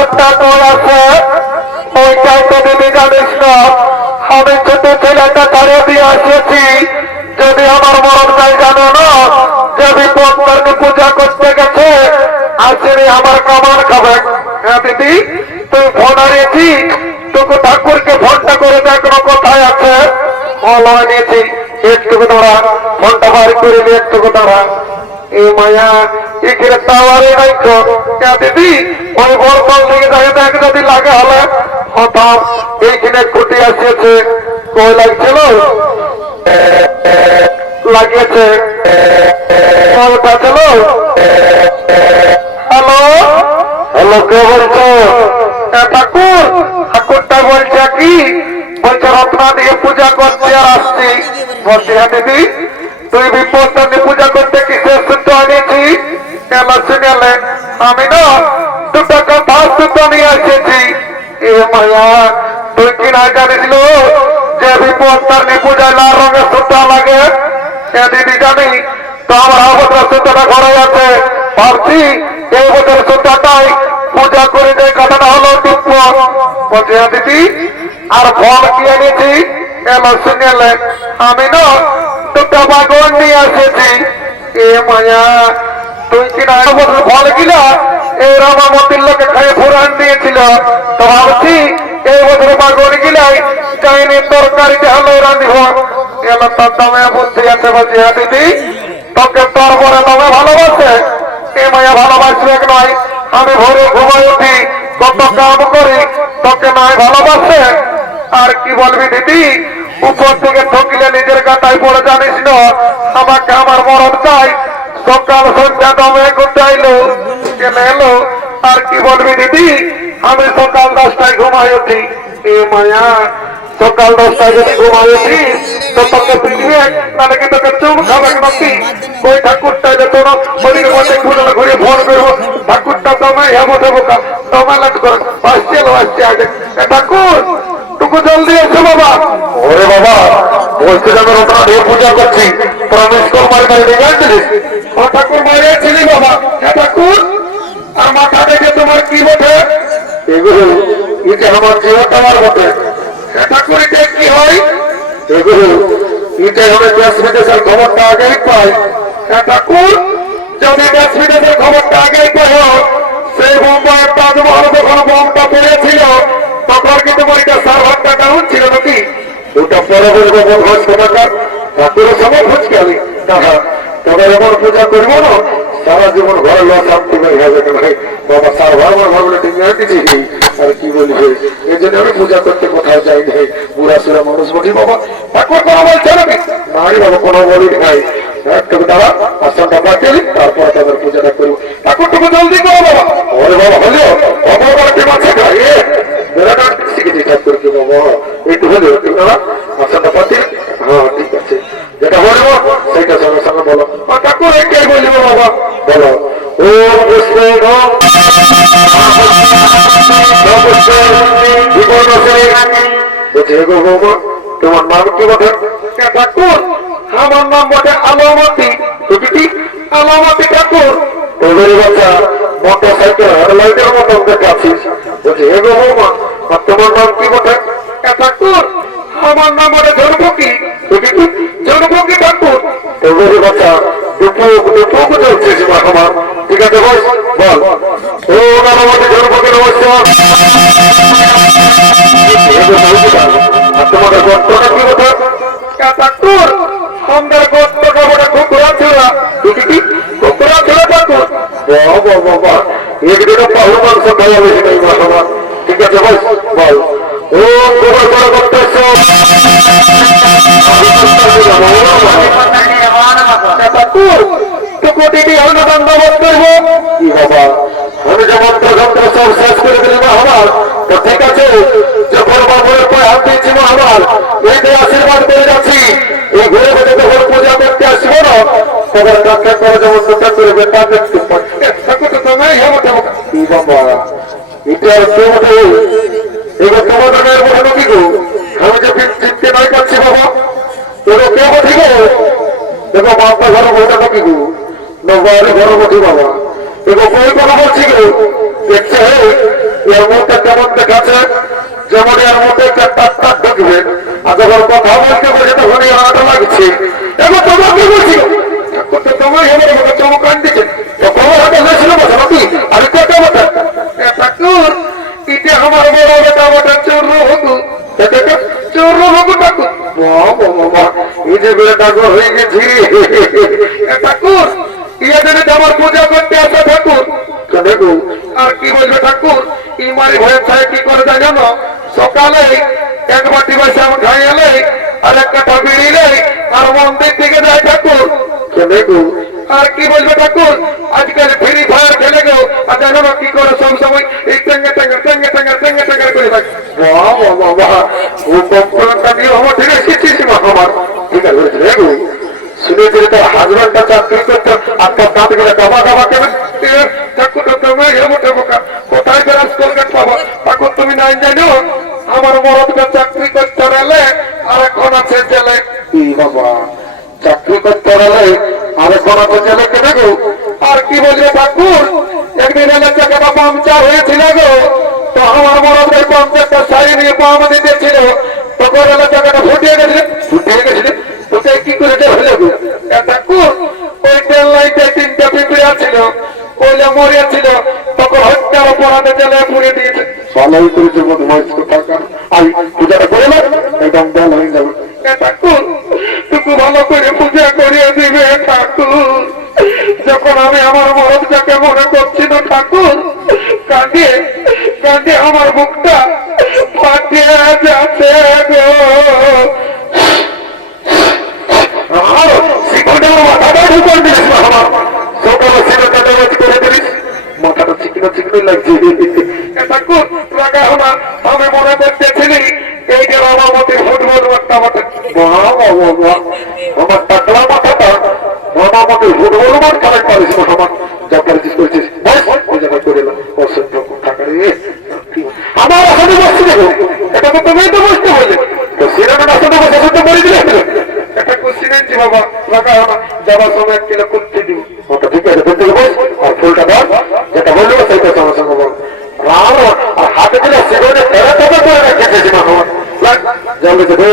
ঠাকুরটা তোর আছে ওইটাই তো দিদি জানিস না আমি ছোট ছেলেটা তারে দিয়ে আসেছি যদি আমার মরণ নাই জানো না যে বিপদকে পূজা করতে গেছে আসেনি আমার কামান খাবে। হ্যাঁ দিদি তুই ফোন হারিয়েছি তোকে ঠাকুরকে ফোনটা করে দেখো কোথায় আছে বলা নিয়েছি একটুকু দাঁড়া ফোনটা বাড়ি করে নিয়ে একটুকু দাঁড়া এই মায়া এখানে টাওয়ারে নাই তো দিদি ওই বর্তমান থেকে দেখে দেখ যদি লাগে হলে হঠাৎ এইখানে খুঁটি আসিয়েছে কই লাগছিল লাগিয়েছে ছিল হ্যালো হ্যালো কে বলছো ঠাকুর ঠাকুরটা বলছে কি বলছে রত্না দিয়ে পূজা করতে আর আসছি বলছি হ্যাঁ দিদি তুই বিপদটা নিয়ে পূজা করতে কিসের সূত্র আনিয়েছি শুনেলে আমি না দুটো কথা সূত্র নিয়ে এসেছি এ মায়া তুই কি না জানিস যে বিপদটার নিয়ে পূজায় লাল রঙের সূত্র লাগে দিদি জানি তো আমার অবতার সূত্রটা ঘরে আছে ভাবছি এই বছর সূত্রটাই পূজা করে যে কথাটা হলো টুকু বলছি হ্যাঁ দিদি আর ফল কি এনেছি শুনেলে আমি না দুটো বাগন নিয়ে এসেছি এ মায়া তুই কিনা ফল কিনা এই রামামতির লোকে খাই ফুরান দিয়েছিল তো ভাবছি এই বছর বাগন গিলাই চাইনি তরকারিতে হলো রাঁধিব এলো তার দামে বুদ্ধি আছে বলছি হ্যাঁ দিদি তোকে তোর পরে দামে ভালোবাসে এ মায়া ভালোবাসবে নয় আমি ভোরে ঘুমাই উঠি কত কাম করি তোকে নয় ভালোবাসে আর কি বলবি দিদি উপর থেকে ঠকলে নিজের কাটায় পড়ে জানিস না আমাকে আমার মরণ চাই সকাল সন্ধ্যা দমে গুটাইলো চলে এলো আর কি বলবি দিদি আমি সকাল 10টায় ঘুমাই উঠি এ মায়া সকাল 10টায় যদি ঘুমাই উঠি তো তোকে পিঠবে তাহলে কি তোকে চুম খাবে নাকি ওই ঠাকুরটা যে তোর শরীর মধ্যে ঘুরে ফোন করবো ঠাকুরটা তোমায় হ্যাঁ দেবো তোমায় লাগ করে আসছে আগে ঠাকুর টুকু জলদি এসো বাবা ওরে বাবা বলছি আমি রত্না দিয়ে পূজা করছি প্রমেশ কর্মার বাড়ি গেছিলিস ও ঠাকুর মারিয়েছিলি বাবা হ্যাঁ ঠাকুর আর মাথা দেখে তোমার কি বটে এগুলো এটা আমার জীবনটা আমার বটে হ্যাঁ ঠাকুর এটা কি হয় এগুলো এটা হবে দেশ বিদেশের খবরটা আগেই পাই হ্যাঁ ঠাকুর যদি দেশ বিদেশের খবরটা আগেই পাই সেই বোম্বাইয়ের তাজমহল যখন বোমটা পড়েছিল তখন কি তোমার এটা সার্ভারটা ডাউন ছিল নাকি ওটা পরে বলবো ঘোষ কোথাকার ঠাকুরের সময় খুঁজকে আমি টাকা তবে এমন পূজা করবো না সারা জীবন ঘরে লস শান্তি হয়ে যাবে বাবা সার্ভার আমার ঘরগুলো ঠিক দিয়েছি আর কি বলবে এই জন্য আমি পূজা করতে কোথাও যাইনি বুড়া সুরা মানুষ বলি বাবা ঠাকুর কোনো বলছে নাকি নাই বাবা কোনো বলি নাই একটু দাঁড়া আসনটা পাঠিয়ে তারপর তাদের পূজাটা করবো ঠাকুরটুকু জলদি করো বাবা ওরে বাবা হলেও অপরবারটি মাছে খাই বেড়াটা শিখেছি ঠাকুরকে বাবা একটু হলেও একটু দাঁড়া আসনটা পাঠিয়ে হ্যাঁ ঠিক আছে যেটা বলবো সেইটা সঙ্গে সঙ্গে বলো ঠাকুর একটাই বলবো বাবা বলো ও পুষ্পে তোমার নাম কি বটে ঠাকুর আমার নাম বটে আলোমতি বুঝি আলোমতি ঠাকুর তোদের বাচ্চা মোটর সাইকেল হেডলাইটের মতো দেখে আছিস বলছি হে গো বৌমা আর তোমার নাম কি বটে ঠাকুর আমার নাম বটে জনপকি বুঝি জনপকি ঠাকুর তোদের বাচ্চা দুপুর চলছিস আমার ঠিক আছে বল ও নামামতি জনপকি নমস্কার তোমাদের গর্তটা কি বটে ঠাকুর আমাদের গর্তটা বটে কুকুরা ছিল কুকুরা ছিল ঠাকুর বাবা একদিনও পাহু মাংস খাওয়া বেশি নেই মা ঠিক আছে বল ও গোবর করে করতেছ ঠাকুর টুকু দিদি আমি বন্দোবস্ত করবো কি বাবা আমি যেমন প্রযন্ত্র সব শেষ করে দিলি আমার তো ঠিক আছে যখন বাবুরের পরে হাত দিয়েছি আমার এই আশীর্বাদ করে যাচ্ছি এই ঘুরে বেঁধে যখন পূজা করতে আসবো না তখন ডাক্তার করে যেমন দুটা করবে তা দেখতে ঠাকুর তো তোমায় কি বাবা এটা আর কেউ এবার তোমার নামের বলে কি গো আমি যে চিনতে নাই পাচ্ছি বাবা এবার কেউ বলি গো দেখো মাপটা ঘরে বলে কি গো নবারে ঘরে বলি বাবা এবার বই করে বলছি গো দেখছে এর মধ্যে কেমন দেখাচ্ছে যেমন এর মধ্যে টাট্টা ঢুকবে আর যখন কথা বলতে বলছে তখন আটা লাগছে এখন তোমাকে বলছি তোমার এবার চমকান দিচ্ছে তোমার হাতে হয়েছিল বসে নাকি আমি কথা বলতে ঠাকুর ইটে আমার বড় বেটা বেটা চোর হকু চোর হকু ঠাকুর এই যে বেটা হয়ে গেছি ঠাকুর ইয়ে যদি আমার পূজা করতে আসে ঠাকুর দেখো আর কি বলবে ঠাকুর ইমারি ভয়ের ছায় কি করে যায় জানো সকালে এক বাটি বসে আমি খাই এলে আর এক কাঠা বিড়িলে আর মন্দির দিকে যায় ঠাকুর দেখো আর কি বলবে ঠাকুর আজকাল ফ্রি ফায়ার খেলে গো আর জানো না কি করে সব সময় এই টেঙ্গে টেঙ্গে টেঙ্গে টেঙ্গে টেঙ্গে টেঙ্গে করে থাকে ও কম্পনটা নিয়ে আমার ঠিক শিখছিস আমার ঠিক আছে দেখো শুনেছি তোর হাজবেন্ডটা চাকরি করতো আর তোর দাঁত গেলে গাবা গাবা কেন ঠাকুর কোথায় ফেরাস কলকাতা পাবো ঠাকুর তুমি নাই জানো আমার মরদকে চাকরি করতে গেলে আর এখন আছে জেলে বাবা চাকরি করতে গেলে আর এখন আছে জেলে কেন গো আর কি বলবে ঠাকুর একদিন এলে চাকাটা পাংচার হয়েছিল গো তো আমার মরদকে পাংচারটা সারি নিয়ে পাম দিতেছিল তখন এলে চাকাটা ফুটিয়ে গেছিল তোকে কি করে হলে গো ঠাকুর ওই ট্রেন লাইনটা তিনটা পিঁপড়ে ছিল ওইলে মরিয়াছিল তখন হত্যা অপরাধে জেলে পুড়ে দিয়েছে ভালোই করেছে মধ্যবয়স্ক টাকা আমি পূজাটা করে না একদম দল হয়ে যাবে ঠাকুর তুকু ভালো করে পূজা করিয়ে দিবে ঠাকুর যখন আমি আমার মরদটাকে মনে করছি না ঠাকুর কাঁদে কাঁদে আমার বুকটা ফাটিয়ে যাচ্ছে গো মাথাটা ঢুকর দিস আমার সকালে সিনেমাটা করে দিস মাথাটা চিকনো চিকনো লাগছে ঠাকুর রাগা হনা আমি মনে করতেছিলি এই যে আমার মতে ফুটবল মাঠটা মাঠে আমার টাকলা মাথাটা আমার মতে ফুটবল মাঠ খেলায় পারিস আমার যা পারিস করেছিস ওই জায়গায় করে এলাম অসভ্য টাকা রে আমার আসলে বসছি দেখো এটা তো তুমি তো বসতে বললে তো সিনেমাটা আসলে বসে শুনতে পড়ে দিলে একটা কোশ্চিন বাবা রাগা হনা যাবার সময় এক কিলো করতে দিব ওটা ঠিক আছে বলতে বস আর ফুলটা ধর যেটা বললো সেইটা সঙ্গে সঙ্গে বল রাম আর হাতে দিলে সেগুলো তেরা তবে করে রেখেছি আমার জলদি ধরে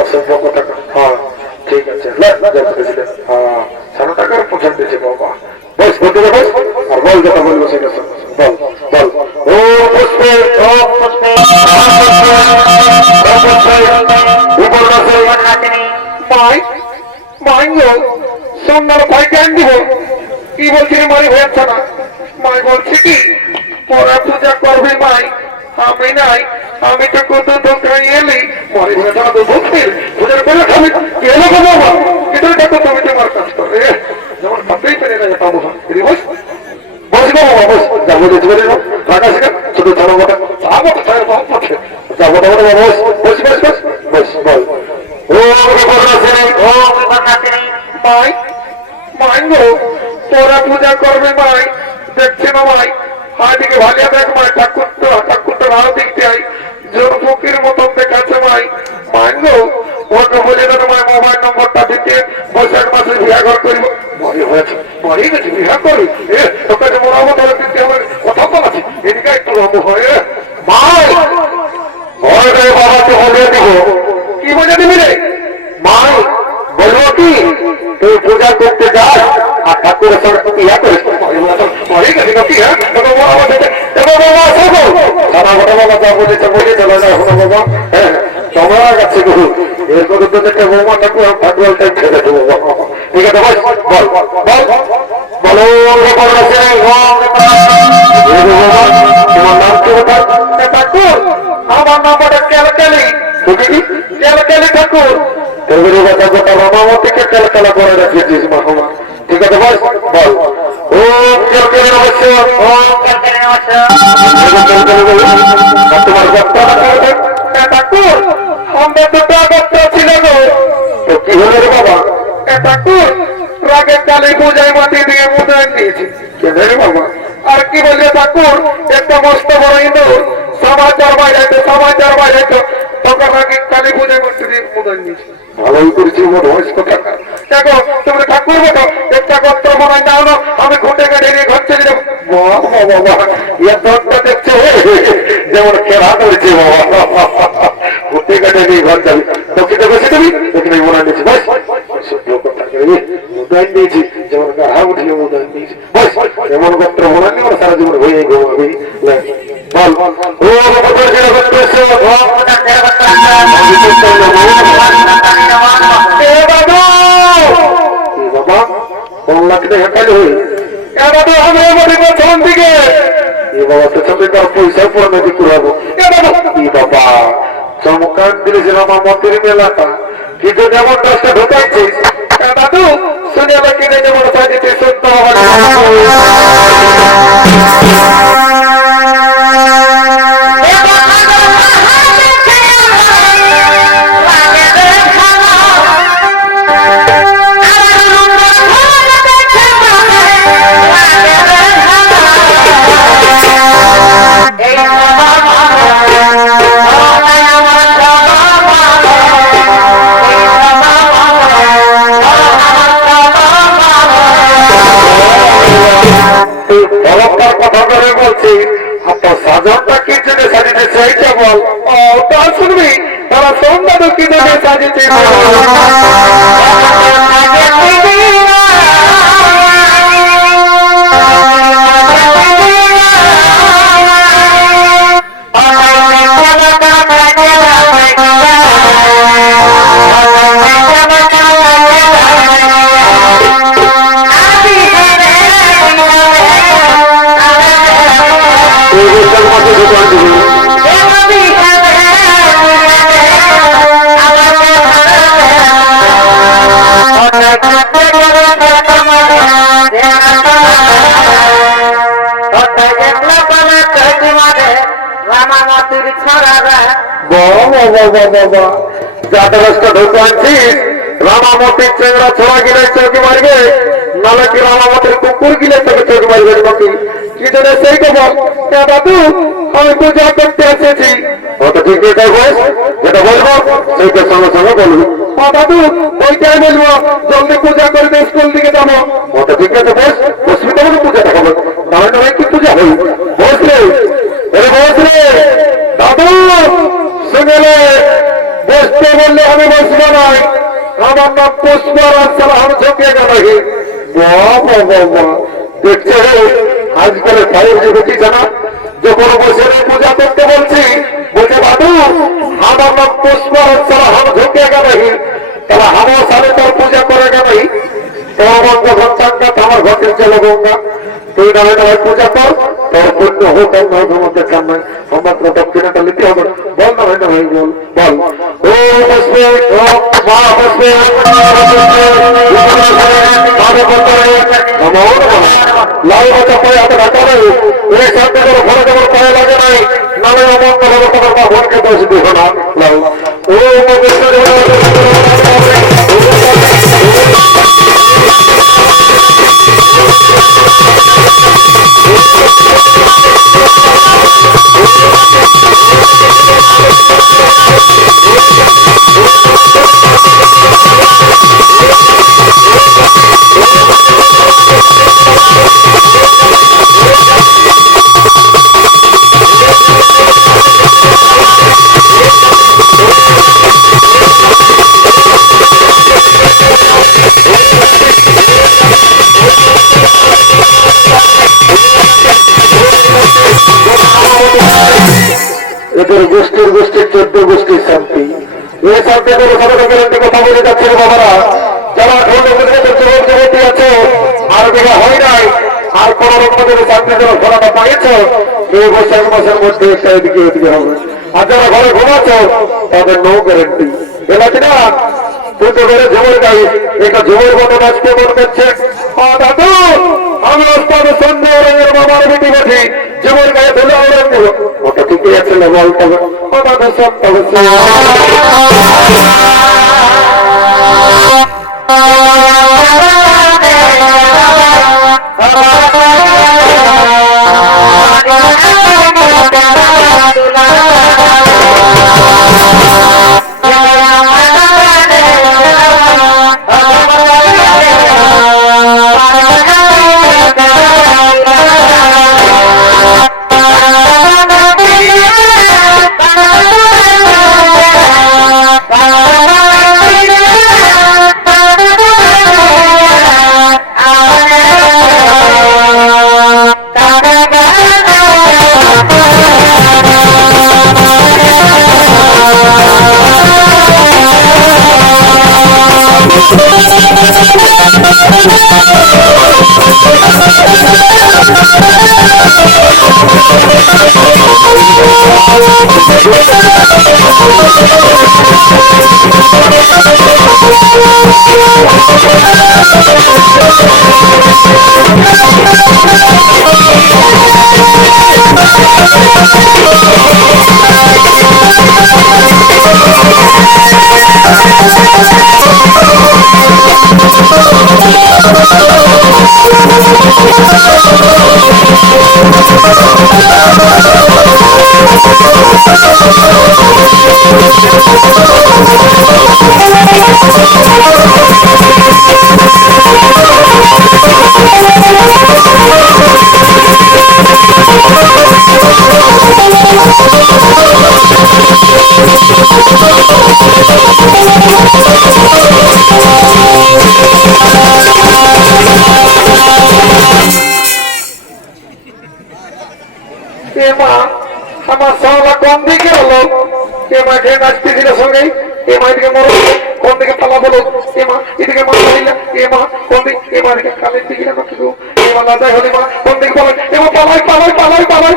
অসভ্য টাকা হ্যাঁ ঠিক আছে হ্যাঁ 100 টাকার পছন্দ দিয়েছে বাবা বস বলতে বস আর বল যেটা বলবো সেটা বল বল ও পুষ্পে ও পুষ্পে উপর আছে মাই মাই গো সোনার ভাই জ্ঞান দিব কি বলছি মারি হয়েছে না মাই বলছি কি পরে পূজা করবে মাই আমি নাই আমি তো কত দোকান এলি মারি হয়েছে না তো বলছি পূজার করে খাবি কেন বাবা কিন্তু দেখো তুমি তোমার কাজ করো যেমন ভাবতেই পেরে না পাবো বস বসি বাবা বস যাবো যেতে পারি না রাখা শেখা ছোট ছাড়ো কথা যাবো তো ছাড়ো বাবা পথে যাবো তো বস বসি বস বস বস বল ও বিপন্নাসিনী ও বিপন্নাসিনী মাই মাই গো তোরা পূজা করবে মাই দেখছে না মাই আদিকে ভালিয়া দেখ মাই ঠাকুরটা ভালো দেখতে আই জোর ফকির মতন দেখাচ্ছে মাই মাই গো ওকে বলে দেন মাই মোবাইল নম্বরটা দিতে বৈশাখ মাসে বিয়া ঘর করিব মরে হয়েছে মরে গেছে বিয়া করি তোকে মোরামত হলে দিতে আমার কথা বলাছি এদিকে একটু রব হয় মাই ঘরে বাবাকে বলে দিব কি বলে দিবি রে মাই বলবো কি তুই পূজা করতে যাস আর ঠাকুরের সঙ্গে তুমি ইয়া করিস মরে গেছি নাকি হ্যাঁ তোকে মোরামত বাবা আসবো সারা ঘটা বাবা যা বলেছে বলে চলে যায় হলো বাবা হ্যাঁ তোমরা গেছে গুরু এর করে তো দেখে বৌমা ঠাকুর ফুটবলটাই খেলে দেবো ঠিক আছে বল বল বল বলো তোমার নাম কি ঠাকুর আমার নামটা ক্যালকালি ক্যালকালি ঠাকুর গোটা বাবামতিকে ক্যালকালা করে রাখিয়েছিস মাহমা ঠিক আছে বল বল ও ক্যালকালি নমস্য তোমার ঠাকুর আমরা দুটো আগত্তা ছিল গো তো কি হলো রে বাবা ঠাকুর রাগের কালী পূজায় মাটি দিয়ে মুদান দিয়েছি কেন রে বাবা আর কি বললে ঠাকুর একটা মস্ত বড় ইঁদুর সমাচার বাইরে তখন রাগের কালী পূজায় মাটি দিয়ে মুদান দিয়েছি ভালোই করেছি বয়স্ক টাকা দেখো তুমি ঠাকুর বেটো একটা গত্র মনে দাও না আমি ঘুটে গাড়ি নিয়ে ঘর চলে যাবো বাবা ইয়া দরটা দেখছে যেমন খেলা করেছে বাবা ঘুরতে কাটে নিয়ে ঘর যাবি দক্ষিণে বসে দেবি দক্ষিণে মনে নিয়েছি বস মুদান দিয়েছি যেমন গাড়া উঠিয়ে মুদান দিয়েছি বস এমন গোত্র মনে নিয়ে ওরা সারা জীবন হয়ে ঘুমাবি বল ও গোত্র ছেড়ে গোত্র এসে বাবা কল্লাকে হেঁটালে হয়ে দিকে বাবা পেছন দিকে পয়সা পুরানো দিক করবো বাবা চমকান দিয়েছিল আমার মন্দির মেলাটা কিন্তু যেমন দশটা ঢুকাইছিস দাদু শুনে কিনে যেমন সাজিতে সত্য কথা করে বলছি আপনার সাজানটা কি জন্য সাজিতেছে এইটা বল ও তা শুনবি তারা সন্ধ্যাটা কি জন্য সাজিতে রামামতির চেংড়া ছোড়া গিলে চৌকি মারবে নালে কি রামামতির কুকুর গিলে তোকে চৌকি মারবে নাকি কি জন্য সেইটা বল বাবু আমি পূজা করতে এসেছি ওটা ঠিক যেটা বস যেটা বলবো সেইটার সঙ্গে সঙ্গে বলবো দাদু ওইটাই বলবো জলদি পূজা করবে স্কুল দিকে যাবো ওটা ঠিক আছে বস বসবি তখন পূজা দেখাবো নাহলে নয় কি পূজা হই বসলে বসলে দাদু শুনেলে বসতে বললে আমি বসবো নয় আমার নাম পুষ্পরাজ সালাম ঝুঁকে গেল দেখছে আজকাল ফাইভ দেখি জানা যখন বসে পূজা করতে বলছি বলছে বাবু আমার নাম পুষ্পরাজ সালাম ঝুঁকে গেল তাহলে আমার সাথে তোর পূজা করে গেল তোমার যখন চাঙ্গা তোমার ঘটের চলো গঙ্গা তুই নামে নামে পূজা কর তোর পুণ্য হোক তোমাদের সামনে আমার তো দক্ষিণাটা নিতে হবে বল না ভাই না ভাই বল বল ও বসবে মা বসবে লাল বাচ্চা পায়ে হাতে রাখা নেই এই সাথে করে ঘরে যাবার পায়ে লাগে নাই নামে আমার তোমার মা ভোটকে দোষ দিব না লাল ও এদের গোষ্ঠীর 14 গোষ্ঠীর শান্তি এই শান্তি কথা বলে যাচ্ছে বাবারা যারা যুবতী আছে আর বিঘা হয় নাই আর কোন রকমের শান্তি যারা ঘোরাটা পাইছ এই বৈশাখ মাসের মধ্যে একটা এদিকে এদিকে হবে আর যারা ঘরে ঘুমাচ্ছ তাদের নো গ্যারেন্টি এলাকি না পুজো করে ঝুমুর গাই একটা ঝুমুর মতো আজকে মনে করছে দাদু আমি ওস্তাদে সন্ধ্যা রঙের বাবার বেটি বসি ঝুমুর গায়ে ধুলে ওরা দেব ওটা ঠিকই আছে না বল তবে দাদু সব তবে Yeah. এমা আমার সাওলা কোন দিকে হলো এমা যে নাচতেছিল সঙ্গে এমা এদিকে মরো কোন দিকে পালা বলো এমা এদিকে মা হইলা এমা কোন দিকে এমা এদিকে কালের দিকে না কিছু এমা লাদাই হলে মা কোন দিকে পালাই এমা পালাই পালাই পালাই পালাই